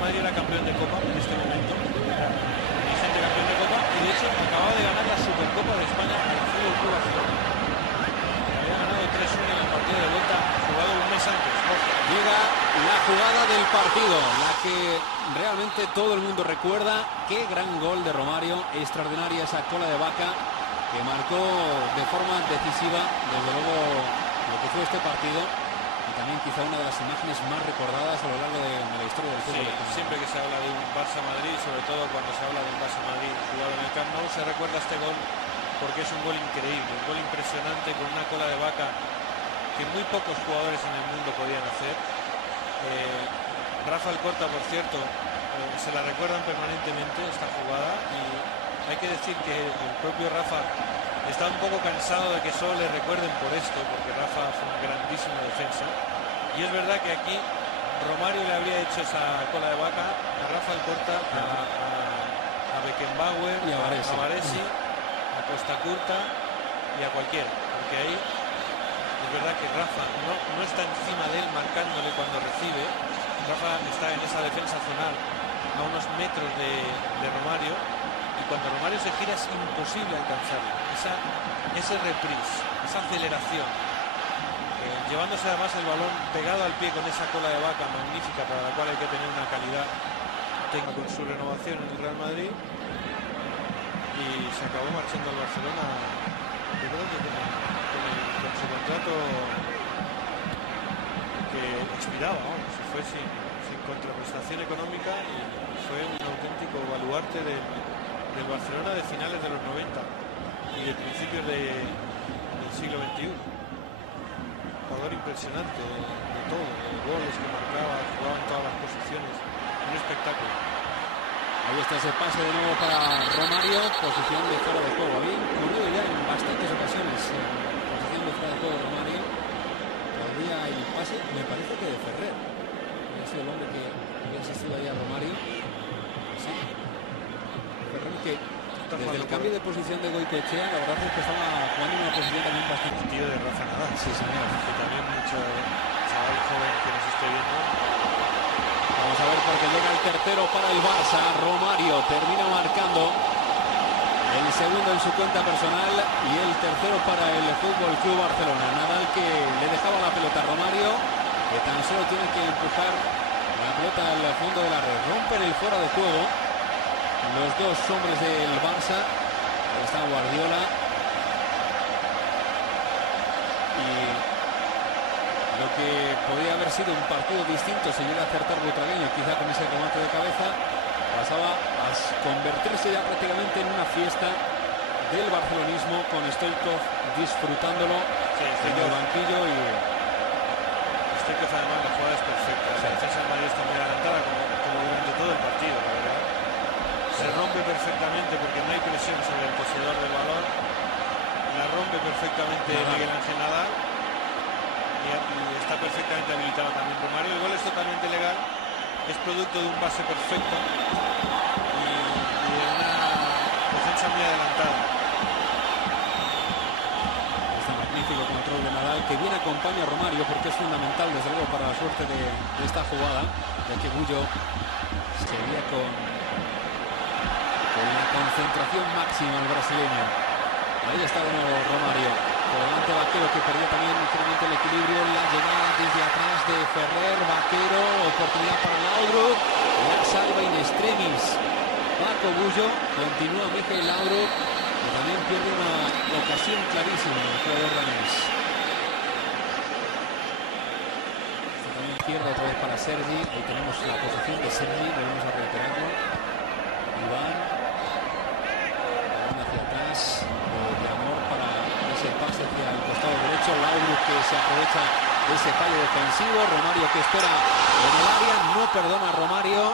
Madrid era campeón de Copa en este momento, era vigente campeón de Copa, y de hecho acababa de ganar la Supercopa de España al Fútbol Club Barcelona. Había ganado 3-1 en el partido de vuelta, jugado un mes antes. Llega la jugada del partido, la que realmente todo el mundo recuerda. Qué gran gol de Romario, extraordinaria esa cola de vaca que marcó de forma decisiva, desde luego, lo que fue este partido, y también quizá una de las imágenes más recordadas a lo largo de la historia del fútbol. Sí, siempre que se habla de un Barça-Madrid, sobre todo cuando se habla de un Barça-Madrid jugado en el Camp Nou, se recuerda este gol porque es un gol increíble, un gol impresionante con una cola de vaca que muy pocos jugadores en el mundo podían hacer. Rafa Alcorta, por cierto, se la recuerdan permanentemente esta jugada, y hay que decir que el propio Rafa está un poco cansado de que solo le recuerden por esto, porque Rafa fue un grandísimo defensa, y es verdad que aquí Romario le habría hecho esa cola de vaca a Rafa Alcorta, a Beckenbauer, y a Varesi, a Costa Curta y a cualquiera, porque ahí es verdad que Rafa no está encima de él marcándole cuando recibe. Rafa está en esa defensa zonal a unos metros de Romario, y cuando Romario se gira es imposible alcanzarlo. Ese reprise, esa aceleración, llevándose además el balón pegado al pie con esa cola de vaca magnífica, para la cual hay que tener una calidad técnica. Con su renovación en el Real Madrid, y se acabó marchando al Barcelona, yo creo que con su contrato que expiraba, se fue sin contraprestación económica, y fue un auténtico baluarte del Barcelona de finales de los 90 y de principios del siglo XXI. Jugador impresionante de todo, de goles que marcaba, jugaba en todas las posiciones, un espectáculo. Ahí está ese pase de nuevo para Romario, posición de fuera de juego. Había ocurrido ya en bastantes ocasiones posición de fuera de juego Romario. Todavía hay un pase, me parece que de Ferrer. Ha sido el hombre que había asistido ahí a Romario. Sí. Ferrer, que desde el cambio de posición de Goicoechea, la verdad es que estaba jugando en una posición también bastante... El tío de Rafa Nadal. Sí, señor. Que también mucho chaval joven que nos esté viendo. Vamos a ver, porque llega el tercero para el Barça. Romario termina marcando el segundo en su cuenta personal y el tercero para el Fútbol Club Barcelona. Nadal, que le dejaba la pelota a Romario, que tan solo tiene que empujar la pelota al fondo de la red. Rompen el fuera de juego los dos hombres del Barça. Ahí está Guardiola, y lo que podía haber sido un partido distinto si llega a acertar Butragueño, quizá con ese remate de cabeza, pasaba a convertirse ya prácticamente en una fiesta del barcelonismo, con Stoichkov disfrutándolo en el banquillo. Y Stoichkov, además, la jugada es perfecta. La defensa del Madrid está muy adelantada, como durante todo el partido, la verdad. Se rompe perfectamente porque no hay presión sobre el poseedor del balón. La rompe perfectamente Miguel Ángel Nadal, y está perfectamente habilitado también Romario. El gol es totalmente legal, es producto de un pase perfecto y de una defensa muy adelantada. este magnífico control de Nadal, que bien acompaña a Romario, porque es fundamental desde luego para la suerte de esta jugada, ya que Bullo seguía con la concentración máxima el brasileño. Ahí está de nuevo Romario. Por delante Vaquero, que perdió también ligeramente el equilibrio. La llegada desde atrás de Ferrer. Vaquero, oportunidad para Laudrup. La salva in extremis Paco Bullo. Continúa Mikel Laudrup, que también pierde una ocasión clarísima el jugador danés. Esta también pierde otra vez para Sergi. Ahí tenemos la posición de Sergi. Volvemos a reiterarlo. Iván hacia atrás. De amor para ese pase hacia el costado derecho. Laudrup, que se aprovecha de ese fallo defensivo. Romario, que espera en el área, no perdona a Romario.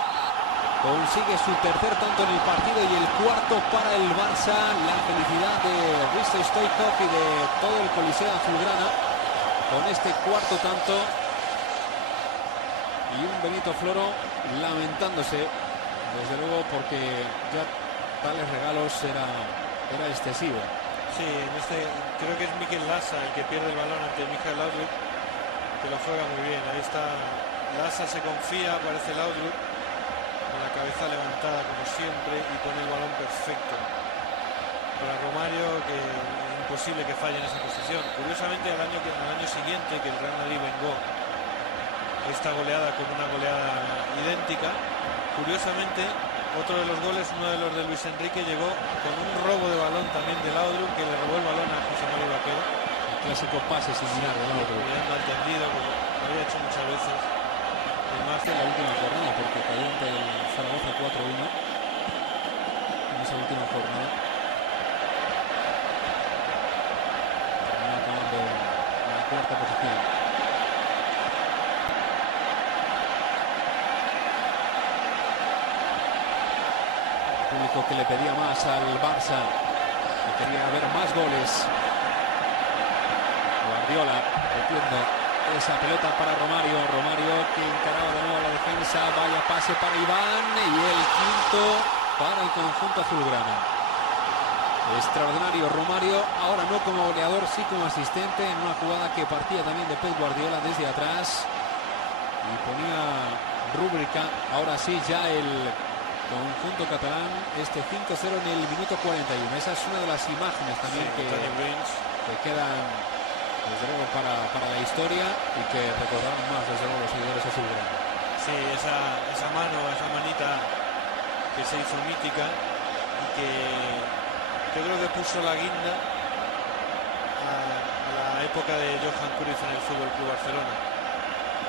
Consigue su tercer tanto en el partido y el cuarto para el Barça. La felicidad de Risto Stoichkov y de todo el coliseo azulgrana con este cuarto tanto, y un Benito Floro lamentándose, desde luego, porque ya tales regalos era excesivo. Sí, creo que es Mikel Lasa el que pierde el balón ante Mikel Laudrup, que lo juega muy bien. Ahí está Lasa, se confía, aparece Laudrup, con la cabeza levantada como siempre y pone el balón perfecto para Romario, que es imposible que falle en esa posición. Curiosamente al año siguiente, que el Real Madrid vengó esta goleada con una goleada idéntica, curiosamente otro de los goles, uno de los de Luis Enrique, llegó con un robo de balón también de Laudrup, que le robó el balón a José María Vaquero. El clásico pase sin mirar de Laudrup. Mirando al tendido, como lo había hecho muchas veces. Y más en la última jornada, porque cayó ante el Zaragoza 4-1 en esa última jornada. Terminó acabando en la cuarta posición. Que le pedía más al Barça, que quería ver más goles. Guardiola metiendo esa pelota para Romario, que encaraba de nuevo la defensa. Vaya pase para Iván y el quinto para el conjunto azulgrana. Extraordinario Romario, ahora no como goleador, sí como asistente en una jugada que partía también de Pep Guardiola desde atrás y ponía rúbrica. Ahora sí, ya el conjunto catalán, este 5-0 en el minuto 41. Esa es una de las imágenes también que quedan desde luego para la historia y que recordarán más desde luego los seguidores azulgranas. Sí, esa mano, esa manita que se hizo mítica y que yo creo que puso la guinda a la época de Johan Cruyff en el Fútbol Club Barcelona.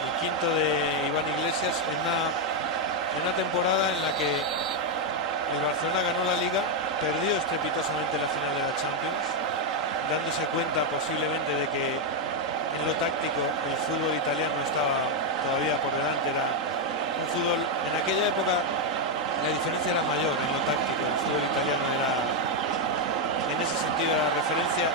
El quinto de Iván Iglesias en una temporada en la que el Barcelona ganó la Liga, perdió estrepitosamente la final de la Champions, dándose cuenta posiblemente de que en lo táctico el fútbol italiano estaba todavía por delante. Era un fútbol, en aquella época la diferencia era mayor en lo táctico, el fútbol italiano era, en ese sentido, la referencia